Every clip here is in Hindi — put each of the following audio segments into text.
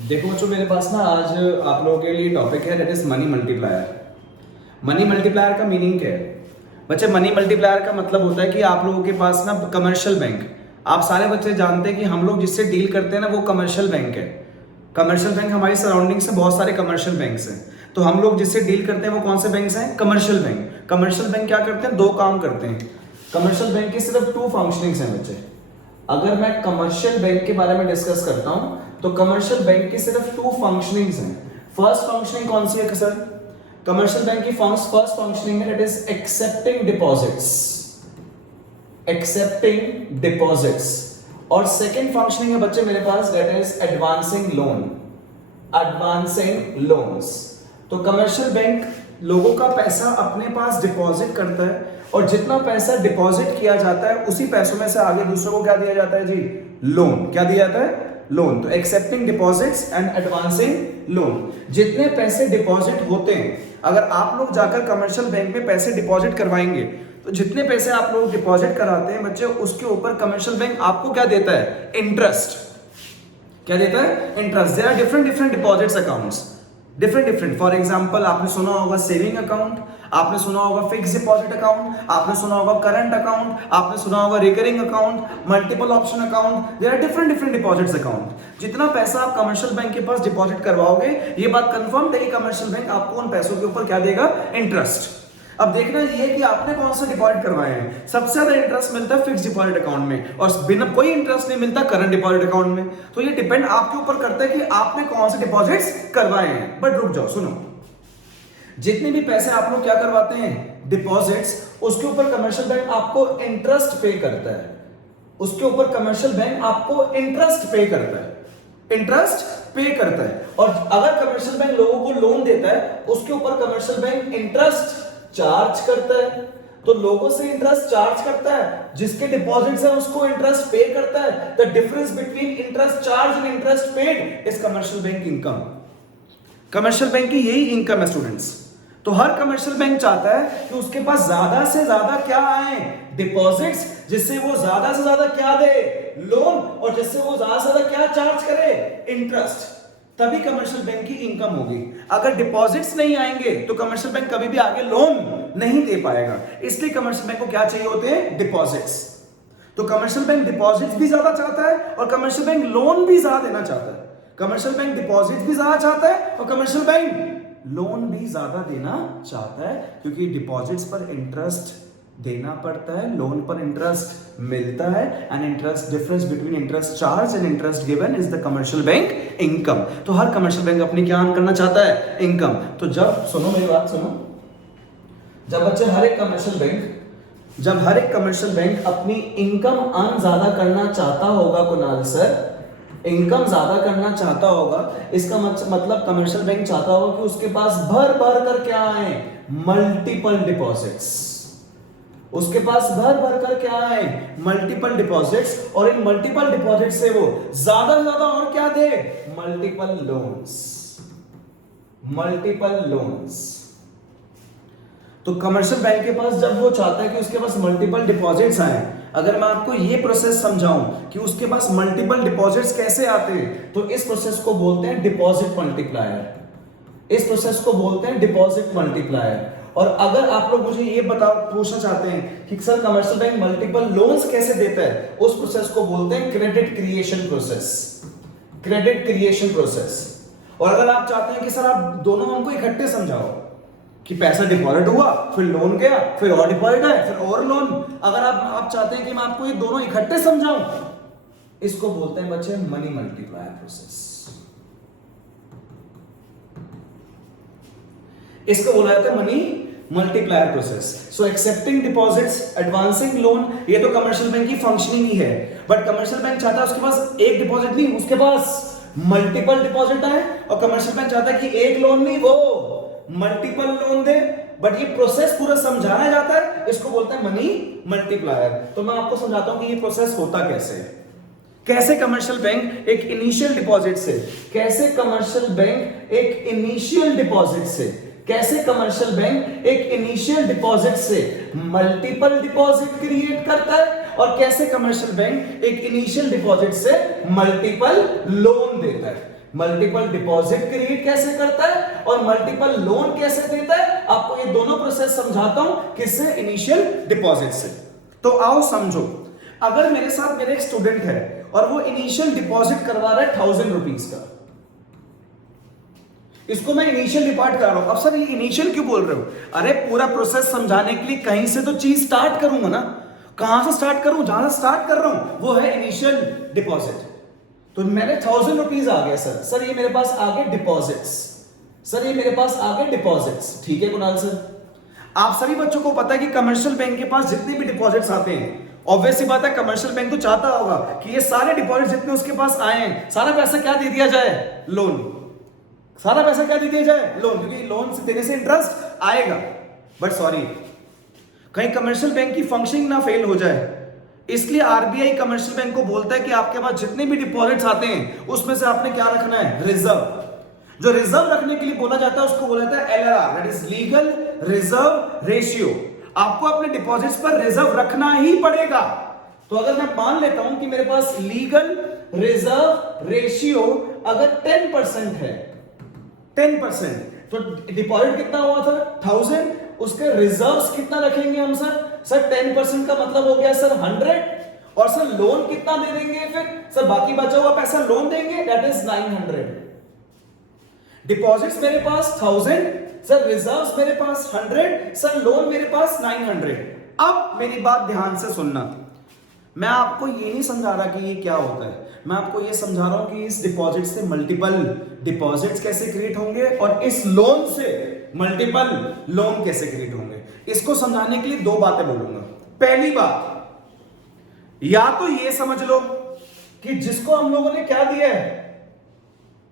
देखो बच्चों, मेरे पास ना आज आप लोगों के लिए टॉपिक है, that is money multiplier. Money multiplier का मीनिंग क्या है बच्चे? मनी मल्टीप्लायर का मतलब होता है कि आप लोगों के पास ना कमर्शियल बैंक, आप सारे बच्चे जानते हैं कि हम लोग जिससे डील करते हैं ना वो कमर्शियल बैंक है। कमर्शियल बैंक हमारी सराउंडिंग से बहुत सारे कमर्शियल बैंक्स हैं, तो हम लोग जिससे डील करते हैं वो कौन से बैंक्स हैं? Commercial bank. कमर्शियल बैंक क्या करते हैं? दो काम करते हैं। कमर्शियल बैंक की सिर्फ टू फंक्शनिंग्स हैं बच्चे। अगर मैं कमर्शियल बैंक के बारे में डिस्कस करता हूं तो कमर्शियल बैंक की सिर्फ टू फंक्शनिंग्स हैं। फर्स्ट फंक्शनिंग कौन सी है सर? कमर्शियल बैंक की फर्स्ट फंक्शनिंग है, it is accepting deposits. Accepting deposits. और सेकंड फंक्शनिंग है बच्चे मेरे पास, that is advancing loan. Advancing loans. तो कमर्शियल बैंक लोगों का पैसा अपने पास डिपॉजिट करता है और जितना पैसा डिपॉजिट किया जाता है उसी पैसों में से आगे दूसरों को क्या दिया जाता है जी? लोन। क्या दिया जाता है? लोन। तो accepting deposits and advancing loan. जितने पैसे डिपॉजिट होते हैं, अगर आप लोग जाकर कमर्शियल बैंक में पैसे डिपॉजिट करवाएंगे तो जितने पैसे आप लोग डिपॉजिट कराते हैं बच्चे, उसके ऊपर कमर्शियल बैंक आपको क्या देता है? इंटरेस्ट। क्या देता है? Interest. There are different different deposits accounts, different. For example आपने सुना होगा सेविंग अकाउंट, आपने सुना होगा फिक्स डिपॉजिट अकाउंट, आपने सुना होगा करंट अकाउंट, आपने सुना होगा recurring account, multiple option account. There are different different deposits account. जितना पैसा आप कमर्शियल बैंक के पास डिपॉजिट करवाओगे, ये बात कंफर्म है कि कमर्शियल बैंक आपको उन पैसों के ऊपर क्या देगा? इंटरेस्ट। अब देखना ये है कि आपने कौन सा डिपॉजिट करवाए हैं। सबसे ज्यादा इंटरेस्ट मिलता है फिक्स डिपॉजिट अकाउंट में और बिना कोई इंटरेस्ट नहीं मिलता करंट डिपॉजिट अकाउंट में। तो ये डिपेंड आपके ऊपर करता है कि आपने कौन से डिपॉजिट्स करवाए हैं। बट रुक जाओ, सुनो, जितने भी पैसे आप लोग क्या करवाते हैं? डिपॉजिट्स, उसके ऊपर कमर्शियल बैंक आपको इंटरेस्ट पे करता है। उसके ऊपर कमर्शियल बैंक आपको इंटरेस्ट पे करता है। इंटरेस्ट पे करता है। और अगर कमर्शियल बैंक लोगों को लोन देता है, उसके ऊपर कमर्शियल बैंक इंटरेस्ट चार्ज करता है। तो लोगों से इंटरेस्ट चार्ज करता है, जिसके डिपॉजिट्स है उसको इंटरेस्ट पे करता है। The difference between interest charge and interest paid is commercial bank income. Commercial bank की यही इनकम है स्टूडेंट्स। तो हर कमर्शियल बैंक चाहता है कि उसके पास ज्यादा से ज्यादा क्या आए? डिपॉजिट्स, जिससे वो ज्यादा से ज्यादा क्या दे? लोन। और जिससे वो ज्यादा से ज्यादा क्या चार्ज करे? इंटरेस्ट। तभी कमर्शियल बैंक की इनकम होगी। अगर डिपॉजिट्स नहीं आएंगे तो कमर्शियल बैंक कभी भी आगे लोन नहीं दे पाएगा। इसलिए कमर्शियल बैंक को क्या चाहिए होते हैं? डिपॉजिट्स। तो कमर्शियल बैंक डिपॉजिट्स भी ज्यादा चाहता है और कमर्शियल बैंक लोन भी ज्यादा देना चाहता है। कमर्शियल बैंक डिपॉजिट्स भी ज्यादा चाहता है और कमर्शियल बैंक लोन भी ज्यादा देना चाहता है, क्योंकि डिपॉजिट्स पर इंटरेस्ट देना पड़ता है, लोन पर इंटरेस्ट मिलता है। And interest difference between interest charge and interest given is the commercial bank income. तो हर कमर्शियल बैंक अपनी क्या अर्न करना चाहता है? इनकम। तो जब, सुनो मेरी बात सुनो, जब बच्चे हर एक कमर्शियल बैंक अपनी इनकम अर्न ज्यादा करना चाहता होगा, कुणाल सर, इनकम ज्यादा करना चाहता होगा, इसका मतलब कमर्शियल बैंक चाहता होगा कि उसके पास भर भर कर क्या आए? Multiple deposits. उसके पास भर भर कर क्या आए? Multiple deposits. और इन मल्टीपल डिपॉजिट से वो ज्यादा से ज्यादा और क्या दे? Multiple loans. Multiple loans. तो कमर्शियल बैंक के पास जब वो चाहता है कि उसके पास मल्टीपल डिपॉजिट्स आए, अगर मैं आपको ये प्रोसेस समझाऊं कि उसके पास मल्टीपल डिपॉजिट्स कैसे आते हैं, तो इस प्रोसेस को बोलते हैं डिपॉजिट मल्टीप्लायर। इस प्रोसेस को बोलते हैं डिपॉजिट मल्टीप्लायर। और अगर आप लोग मुझे ये पूछना चाहते हैं कि sir commercial bank multiple loans कैसे देता है, उस प्रोसेस को बोलते हैं credit creation process. Credit creation process. और अगर आप चाहते हैं कि सर आप दोनों हमको इकट्ठे समझाओ कि पैसा डिपॉजिट हुआ, फिर लोन गया, फिर और डिपॉजिट आया, फिर और लोन, अगर आप चाहते हैं कि मैं आपको ये दोनों इकट्ठे समझाऊं, इसको बोलते हैं बच्चे मनी मल्टीप्लायर प्रोसेस। इसको बोला जाता है मनी मल्टीप्लायर प्रोसेस। सो एक्सेप्टिंग डिपॉजिट्स, एडवांसिंग लोन, ये तो कमर्शियल बैंक की फंक्शनिंग ही है। बट कमर्शियल बैंक चाहता है उसके पास एक डिपॉजिट नहीं, उसके पास मल्टीपल डिपॉजिट आए। और कमर्शियल बैंक चाहता है कि एक लोन नहीं, वो मल्टीपल लोन दे। बट ये प्रोसेस पूरा समझाया जाता है, इसको बोलते हैं मनी मल्टीप्लायर। तो मैं आपको समझाता हूं कि ये प्रोसेस होता कैसे है। कैसे कमर्शियल बैंक एक इनिशियल डिपॉजिट से, कैसे कमर्शियल बैंक एक इनिशियल डिपॉजिट से, कैसे कमर्शियल बैंक एक इनिशियल डिपॉजिट से मल्टीपल डिपॉजिट क्रिएट करता है, और कैसे कमर्शियल बैंक एक इनिशियल डिपॉजिट से मल्टीपल लोन देता है। मल्टीपल डिपॉजिट क्रिएट कैसे करता है और मल्टीपल लोन कैसे देता है, आपको ये दोनों प्रोसेस समझाता हूं। किससे? इनिशियल डिपॉजिट से। तो आओ समझो, अगर मेरे साथ मेरा एक स्टूडेंट है और वो इनिशियल डिपॉजिट करवा रहा है 1000 रुपीज का, इसको मैं इनिशियल डिपॉजिट कर रहा हूं। अब सर ये इनिशियल क्यों बोल रहे हो? अरे पूरा प्रोसेस समझाने के लिए कहीं से तो चीज स्टार्ट करूंगा ना। कहां से स्टार्ट करूं? जहां से स्टार्ट कर रहा हूं वो है इनिशियल डिपॉजिट। तो मैंने 1000 रुपीज आ गया सर ये मेरे पास आ गए डिपॉजिट्स, सर ये मेरे पास आ गए डिपॉजिट्स। ठीक है कुणाल सर, आप सभी बच्चों को पता है कि कमर्शियल बैंक के पास जितने भी डिपॉजिट्स आते हैं, ऑब्वियस सी बात है कमर्शियल बैंक तो चाहता होगा कि ये सारे डिपॉजिट जितने उसके पास आए हैं सारा पैसा क्या दे दिया जाए? लोन। सारा पैसा क्या दे दिया जाए? लोन, क्योंकि लोन से देने से इंटरेस्ट आएगा। बट सॉरी, कहीं कमर्शियल बैंक की फंक्शनिंग ना फेल हो जाए, इसलिए आरबीआई कमर्शियल बैंक को बोलता है कि आपके पास जितने भी डिपॉजिट्स आते हैं उसमें से आपने क्या रखना है? रिजर्व। जो रिजर्व रखने के लिए बोला जाता है उसको बोला जाता है LRR, that is legal reserve ratio. आपको अपने डिपॉजिट्स पर रिजर्व रखना ही पड़ेगा। तो अगर मैं मान लेता हूं कि मेरे पास लीगल रिजर्व रेशियो अगर 10% है, 10%, तो डिपॉजिट कितना हुआ था? 1000। उसके रिजर्व्स कितना रखेंगे हम सर 10% का मतलब हो गया सर 100। और सर लोन कितना दे देंगे फिर? सर बाकी बचा हुआ पैसा लोन देंगे, दैट इज 900। डिपॉजिट्स मेरे पास 1000, सर रिजर्व्स मेरे पास 100, सर लोन मेरे पास 900। अब मेरी बात ध्यान से सुनना, मैं आपको ये नहीं समझा रहा कि ये क्या होता है, मैं आपको ये समझा रहा हूं कि इस डिपॉजिट से मल्टीपल डिपॉजिट्स कैसे क्रिएट होंगे और इस लोन से मल्टीपल लोन कैसे क्रिएट होंगे। इसको समझाने के लिए दो बातें बोलूंगा। पहली बात, या तो ये समझ लो कि जिसको हम लोगों ने क्या दिया है?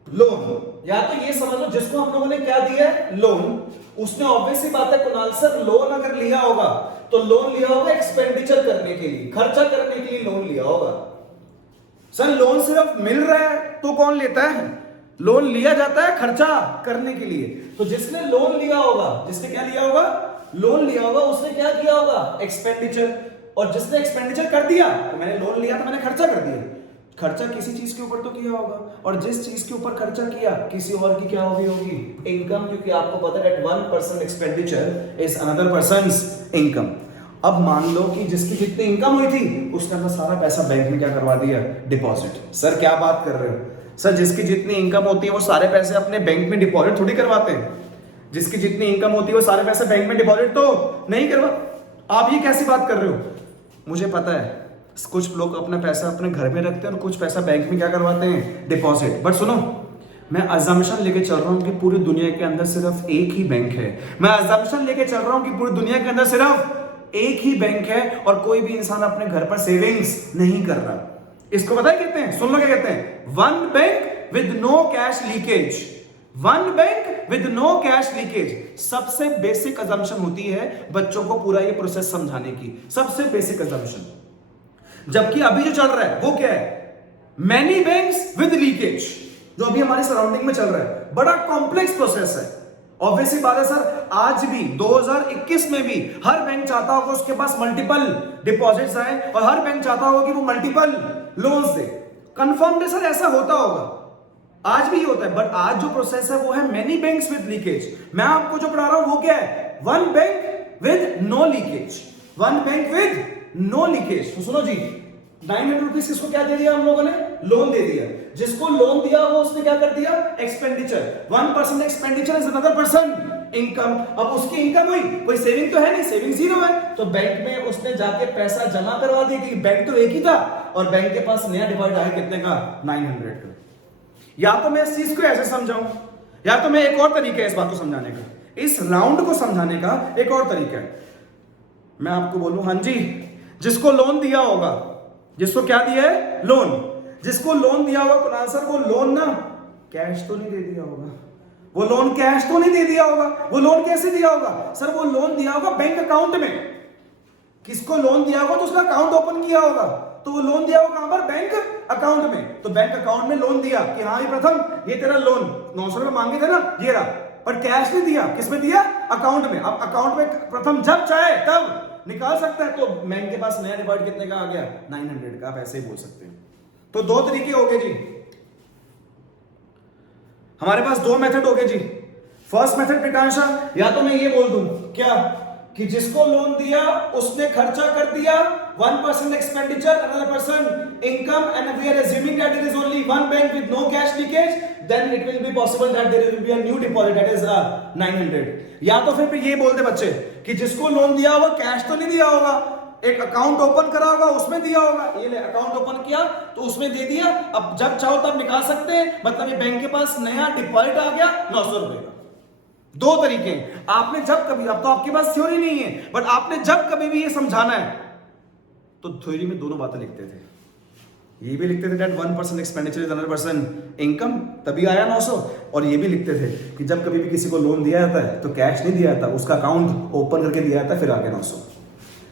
लोन। या तो ये समझ लो जिसको हम लोगों ने क्या दिया है? लोन। उसने ऑब्वियस सी बात है कुणाल सर, लोन अगर लिया होगा तो लोन लिया होगा एक्सपेंडिचर करने के लिए, खर्चा करने के लिए लोन लिया होगा। सर लोन सिर्फ मिल रहा है तो कौन लेता है? लोन लिया जाता है खर्चा करने के लिए। तो जिसने लोन लिया होगा, जिसने क्या लिया होगा? लोन लिया होगा, उसने क्या किया होगा? एक्सपेंडिचर। और जिसने एक्सपेंडिचर कर दिया, तो मैंने लोन लिया तो मैंने खर्चा कर दिया। खर्चा किसी चीज के ऊपर तो किया होगा, और जिस चीज के ऊपर खर्चा किया किसी और की क्या होगी? इनकम। क्योंकि आपको पता है 1% expenditure is another persons income. अब मान लो कि जिसकी जितनी इनकम हुई थी उसने अपना सारा पैसा बैंक में क्या करवा दिया? डिपॉजिट। सर क्या बात कर रहे हो? सर जिसकी जितनी इनकम होती है वो सारे पैसे अपने बैंक में डिपॉजिट थोड़ी करवाते हैं। जिसकी जितनी इनकम होती है वो सारे पैसे बैंक में डिपॉजिट तो नहीं करवा। आप ये कैसी बात कर रहे हो? मुझे पता है कुछ लोग अपना पैसा अपने घर में रखते हैं और कुछ पैसा बैंक में क्या करवाते हैं? डिपॉजिट। बट सुनो, मैं अजम्पशन लेके चल रहा हूं कि पूरी दुनिया के अंदर सिर्फ एक ही बैंक है। मैं अजम्पशन लेके चल रहा हूं कि पूरी दुनिया के अंदर सिर्फ एक ही बैंक है और कोई भी इंसान अपने घर पर सेविंग्स नहीं कर रहा। इसको पता है कहते हैं? सुन लो क्या कहते हैं? One bank with no cash leakage. One bank with no cash leakage सबसे बेसिक अजम्पशन होती है बच्चों को पूरा ये प्रोसेस समझाने की, सबसे बेसिक अजम्पशन। जबकि अभी जो चल रहा है वो क्या है? मैनी बैंक्स विद लीकेज, जो अभी हमारी सराउंडिंग में चल रहा है। बड़ा कॉम्प्लेक्स प्रोसेस है। ऑब्वियसली बात है सर, आज भी 2021 में भी हर बैंक चाहता होगा उसके पास मल्टीपल डिपॉजिट्स आए और हर बैंक चाहता होगा कि वो मल्टीपल लोन्स दे। कंफर्म है सर, ऐसा होता होगा, आज भी होता है। बट आज जो प्रोसेस है वो है मेनी बैंक्स विद लीकेज। मैं आपको जो पढ़ा रहा हूं वो क्या है? One bank with no leakage. One bank with no leakage. तो सुनो जी, 900 रुपीज किसको क्या दे दिया हम लोगों ने? लोन दे दिया। जिसको लोन दिया वो उसने क्या कर दिया? Expenditure. 1% expenditure is another person income. अब उसकी इनकम हुई, कोई सेविंग तो है नहीं, सेविंग जीरो है, तो बैंक में उसने जाके पैसा जमा करवा दिया क्योंकि बैंक तो एक ही था और बैंक के पास नया डिपॉजिट आया कितने का? 900 का। या तो मैं इस चीज को ऐसे समझाऊं, या तो मैं एक और तरीका है इस बात को समझाने का, इस राउंड को समझाने का एक और तरीका है। मैं आपको बोलूं, हां जी, जिसको लोन दिया होगा, जिसको क्या दिया है? लोन। जिसको लोन दिया होगा कुणाल सर, वो लोन ना कैश तो नहीं दे दिया होगा, वो लोन कैश तो नहीं दे दिया होगा। वो लोन कैसे दिया होगा? सर वो लोन दिया होगा बैंक अकाउंट में। किसको लोन दिया होगा? तो उसका अकाउंट ओपन किया होगा, तो वो लोन दिया होगा कहां पर? बैंक अकाउंट में। तो बैंक अकाउंट में लोन दिया कि हाँ प्रथम ये तेरा लोन 900 रुपए मांगे थे ना, ये रहा, पर कैश नहीं दिया। किसमें दिया? अकाउंट में। अब अकाउंट में प्रथम जब चाहे तब निकाल सकता है, तो बैंक के पास नया डिपॉजिट कितने का आ गया? 900 का। आप ऐसे ही बोल सकते हैं। तो दो तरीके हो गए जी। हमारे पास दो मेथड हो गए जी। फर्स्ट मेथड प्रिकांशा, या तो मैं ये बोल दूं क्या कि जिसको लोन दिया उसने खर्चा कर दिया, 1% expenditure, another person income, and we are assuming that there is only one bank with no cash leakage, then it will be possible that there will be a new deposit, that is 900. या तो फिर ये बोल दे बच्चे कि जिसको लोन दिया होगा कैश तो नहीं दिया होगा, एक अकाउंट ओपन करा होगा उसमें दिया होगा, ये ले अकाउंट ओपन किया तो उसमें दे दिया, अब जब चाहो तब निकाल सकते हैं, मतलब ये बैंक के पास नया डिपॉजिट आ गया 900 रुपए का। दो तरीके, आपने जब कभी, अब तो आपके पास थ्योरी नहीं है, बट आपने जब कभी भी ये समझाना है तो थ्योरी में दोनों बातें लिखते थे, ये भी लिखते थे that 1% expenditure is another person income, तभी आया 900, और ये भी लिखते थे कि जब कभी भी किसी को लोन दिया जाता है तो कैश नहीं दिया जाता, उसका अकाउंट ओपन करके दिया जाता है, फिर आगे 900।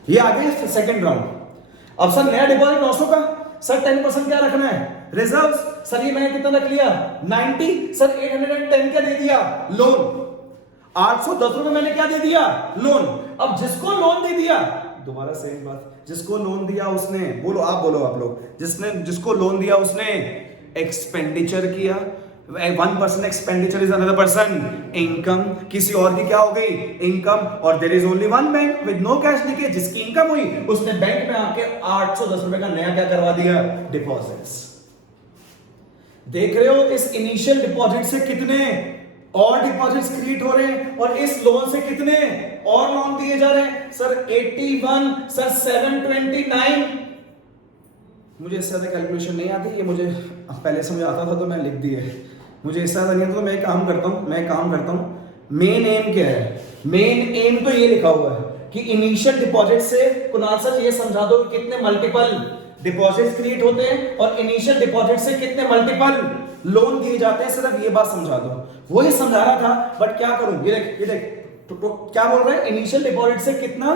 ये आगे सेकंड राउंड। अब सर नया डिपॉजिट 900 का, सर 10% क्या रखना है, रिजर्व्स, सर ये मैंने कितना रख लिया 90, सर 810 क्या दे दिया लोन, 810 रुपए मैंने क्या दे दिया लोन। अब जिसको लोन दे दिया, दोबारा सेम बात, जिसको लोन दिया उसने, बोलो आप, बोलो आप लोग, जिसको लोन दिया उसने एक्सपेंडिचर किया, 1% expenditure is another person income, किसी और की क्या हो गई इनकम, और there is only one bank with no cash leakage, जिसकी इनकम हुई उसने बैंक में आके 810 रुपए का नया क्या करवा दिया डिपॉजिट्स। देख रहे हो इस इनिशियल डिपॉजिट से कितने और डिपॉजिट्स क्रिएट हो रहे हैं, और इस लोन से कितने और लोन दिए जा रहे हैं, सर 81, सर 729। मुझे इससे ज्यादा कैलकुलेशन नहीं आती, ये मुझे पहले समझ आता था तो मैं लिख दिए, मुझे इससे ज्यादा नहीं आता तो मैं काम करता हूं, मेन एम क्या है, मेन एम तो ये लिखा हुआ है कि इनिशियल डिपॉजिट से कुणाल सर ये समझा दो कि कितने मल्टीपल डिपॉजिट्स क्रिएट होते हैं और इनिशियल डिपॉजिट से कितने मल्टीपल लोन दिए जाते हैं, सिर्फ ये बात समझा दो। वो ही समझा रहा था, बट क्या करूं, ये देख क्या बोल रहा है, इनिशियल डिपॉजिट से कितना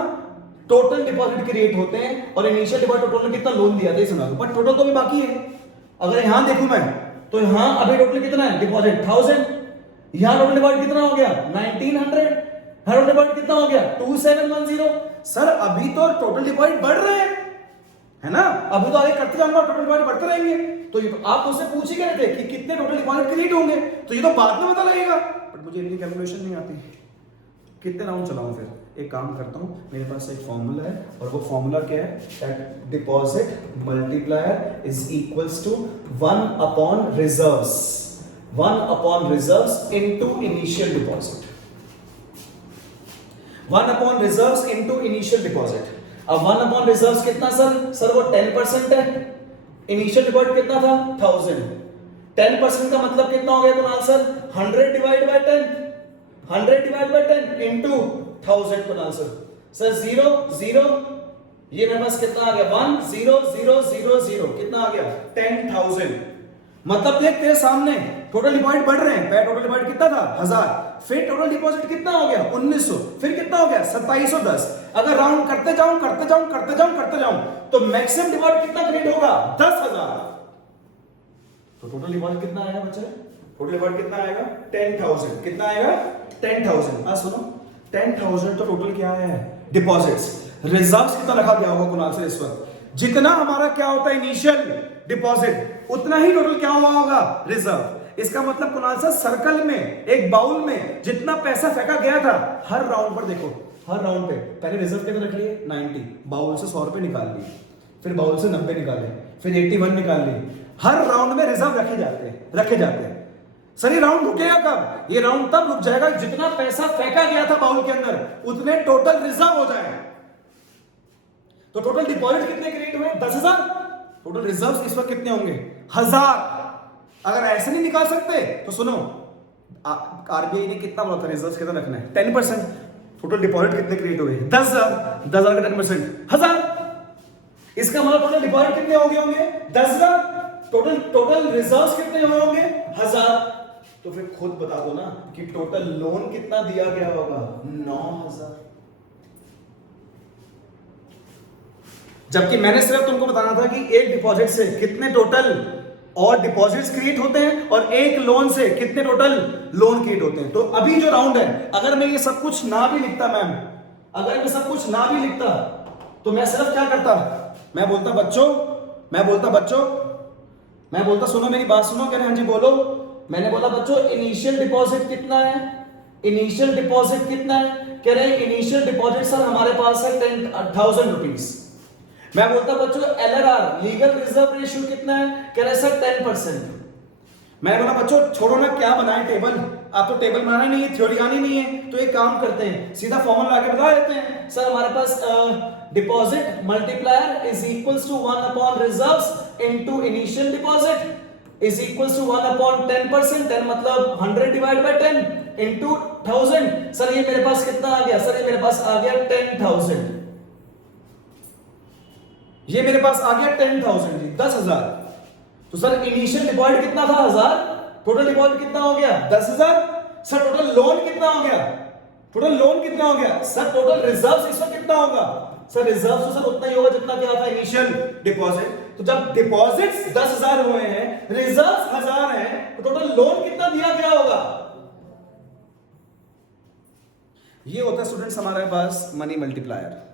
टोटल डिपॉजिट क्रिएट होते हैं और इनिशियल डिपॉजिट टोटल कितना लोन दिया था, ये समझा दो, बट टोटल तो भी बाकी है। अगर यहां देखूं मैं तो यहां अभी टोटल कितना है डिपॉजिट 1000, यहां टोटल डिपॉजिट कितना हो गया 1900, टोटल डिपॉजिट कितना हो गया 2710। सर अभी तो टोटल डिपॉजिट बढ़ रहे हैं, है ना, अभी तो आगे करते जाऊंगा टोटल डिपॉजिट बढ़ते रहेंगे, तो आप उससे पूछ ही कह रहे थे कि कितने टोटल डिपॉजिट क्रिएट होंगे, तो ये तो बाद में पता लगेगा, बट मुझे इतनी कैलकुलेशन नहीं आती, कितने राउंड चलाऊं। फिर एक काम करता हूं, मेरे पास एक फॉर्मूला है, और वो फॉर्मूला क्या है, that deposit multiplier is equals to 1 upon reserves, 1 upon reserves into initial deposit, 1 upon reserves into initial deposit. अब 1 अपॉन रिजर्व्स कितना सर वो 10% है, इनिशियल डिपॉजिट कितना था 1000, 10% का मतलब कितना हो गया Kunal sir 100 divide by 10, 100 divide by 10 into 1000 Kunal sir 0 0, ये मेरे पास कितना आ गया 1 0 0 0 0, कितना आ गया 10,000। मतलब देख तेरे सामने टोटल डिपॉजिट बढ़ रहे हैं, पहले टोटल डिपॉजिट कितना था 1000, फिर टोटल डिपॉजिट कितना हो गया 1900, फिर कितना हो गया 2710। अगर राउंड करते जाऊं तो मैक्सिमम डिपॉजिट कितना क्रिएट होगा 10,000। तो टोटल डिपॉजिट कितना आएगा बच्चे, टोटल डिपॉजिट कितना आएगा 10,000, कितना आएगा 10,000। हाँ सुनो 10,000 तो टोटल क्या है डिपॉजिट्स, रिजर्व्स कितना रखा गया होगा कुणाल से इस वक्त, जितना हमारा क्या होता है इनिशियल डिपॉजिट उतना ही टोटल क्या हुआ होगा रिजर्व। इसका मतलब कुणाल सर सर्कल में एक बाउल में जितना पैसा फेंका गया था, हर राउंड पर देखो, हर राउंड पे पहले रिजर्व कितना रख लिए 90, बाउल से 100 रुपए निकाल लिए, फिर बाउल से 90 निकाले, फिर 81 निकाल लिए, हर राउंड में रिजर्व रखे जाते हैं। सर ये राउंड रुकेगा कब, ये राउंड तब रुक जाएगा जितना पैसा फेंका गया था बाउल के अंदर उतने टोटल रिजर्व हो जाए। तो टोटल डिपॉजिट कितने क्रिएट हुए 10,000, टोटल रिजर्व्स इस वक्त कितने होंगे 1000। अगर ऐसे नहीं निकाल सकते तो सुनो, आरबीआई ने कितना बोला था रिजर्व्स कितना रखना है 10%, टोटल डिपॉजिट कितने क्रिएट हो गए 10,000, 10,000 का 10% 1000। इसका मतलब टोटल डिपॉजिट कितने हो गए होंगे 10,000, टोटल रिजर्व्स कितने हुए होंगे 1000। तो फिर खुद बता दो ना कि टोटल लोन कितना दिया गया होगा 9,000। जबकि मैंने सिर्फ तुमको बताना था कि एक डिपॉजिट से कितने टोटल और डिपॉजिट्स क्रिएट होते हैं और एक लोन से कितने टोटल लोन क्रिएट होते हैं। तो अभी जो राउंड है, अगर मैं ये सब कुछ ना भी लिखता मैम, अगर मैं सब कुछ ना भी लिखता तो मैं सिर्फ क्या करता, मैं बोलता सुनो मेरी बात सुनो, कह रहे हाँ जी बोलो, मैंने बोला बच्चों इनिशियल डिपॉजिट कितना है, इनिशियल डिपॉजिट कितना है, कह रहे हैं इनिशियल डिपॉजिट सर हमारे पास है 10,000 रुपीज। मैं बोलता बच्चों LRR लीगल रिजर्व रेशियो कितना है, कह रहे हैं सर 10%। मैंने बोला बच्चों छोड़ो ना क्या बनाए टेबल, आप तो टेबल बनाना नहीं है, थ्योरी आनी नहीं है, तो एक काम करते हैं सीधा फॉर्मूला आके बता देते हैं। सर हमारे पास deposit multiplier is equals to 1 upon reserves into initial deposit is equals to 1 upon 10%, 10 मतलब 100 डिवाइड बाय 10 इनटू 1000। सर ये मेरे पास कितना आ गया, सर ये मेरे पास आ गया 10,000, ये मेरे पास आ गया 10,000 जी 10,000। तो सर इनिशियल डिपॉजिट कितना था 1000, टोटल डिपॉजिट कितना हो गया 10,000। सर टोटल लोन कितना हो गया, टोटल लोन कितना हो गया, सर टोटल रिजर्व्स इसमें कितना होगा, सर रिजर्व्स तो सर उतना ही होगा जितना क्या था इनिशियल डिपॉजिट। तो जब डिपॉजिट्स 10,000 हुए हैं, रिजर्व्स 1000 हैं, तो टोटल लोन कितना दिया गया होगा। ये होता है स्टूडेंट्स हमारे पास मनी मल्टीप्लायर।